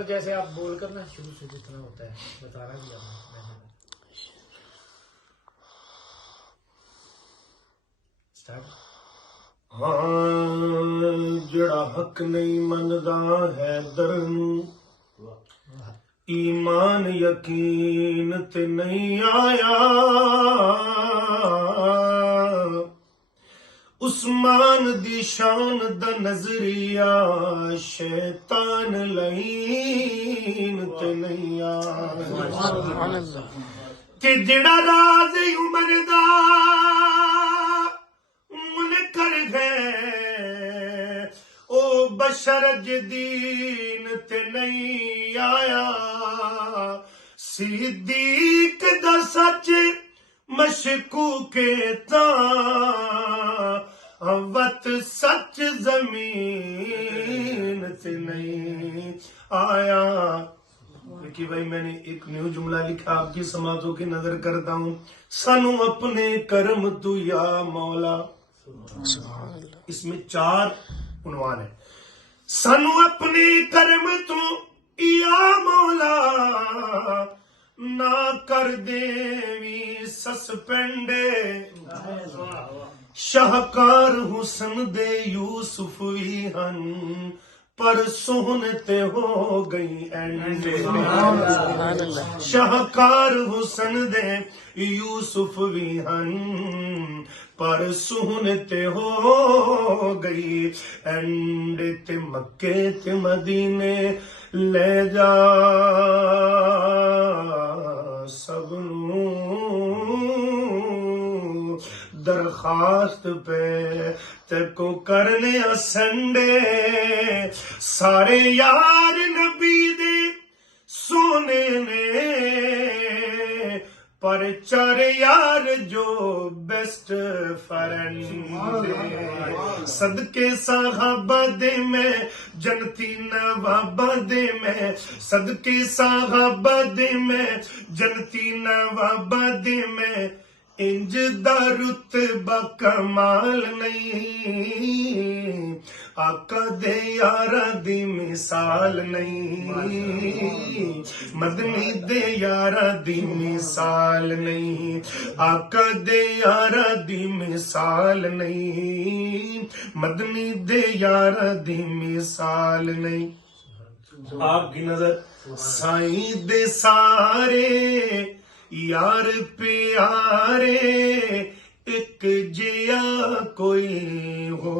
سر جیسے آپ بول کر نا شروع سے جتنا ہوتا ہے بتانا بھی آپ ہاں جڑا حق نہیں مندا ہے در ایمان یقین تے نہیں آیا عثمان دی شان دا نظریہ شیطان لعین تے نہیں آیا کہ جڑا راز عمر دا منکر ہے او بشر جدین تے نہیں آیا صدیق دا سچ مشکوک تاں وت سچ زمین تے نہیں آیا۔ دیکھیے بھائی میں نے ایک نیو جملہ لکھا آپ کی سماعتوں کی نظر کرتا ہوں، سانو اپنے کرم تو یا مولا، اس میں 4 عنوان ہیں۔ سانو اپنے کرم تو یا مولا نہ کر دیوی سسپینڈے شاہکار حسن دے یوسف وی ہن پر سہنتے ہو گئی اینڈے شاہکار حسن دے یوسف وی ہن پر سہنتے ہو گئی اینڈے تے مکے تے مدینے لے جا سب درخواست پہ تے کو کرنے اسنڈے سارے یار نبی دے سونے نے پر 4 یار جو بیسٹ فرینڈ صدقے صحابہ دے میں جنتی نوابہ دے میں صدقے صحابہ دے میں جنتی نوابہ دے میں انج دا رتبہ کمال نہیں آقا دے یارا دی مثال نہیں مدنی دے یارا دی مثال نہیں آقا دے یارا دی مثال نہیں مدنی دے یارا دی مثال نہیں۔ آپ کی نظر سائیں دے سارے یار پیارے ایک جیا کوئی ہو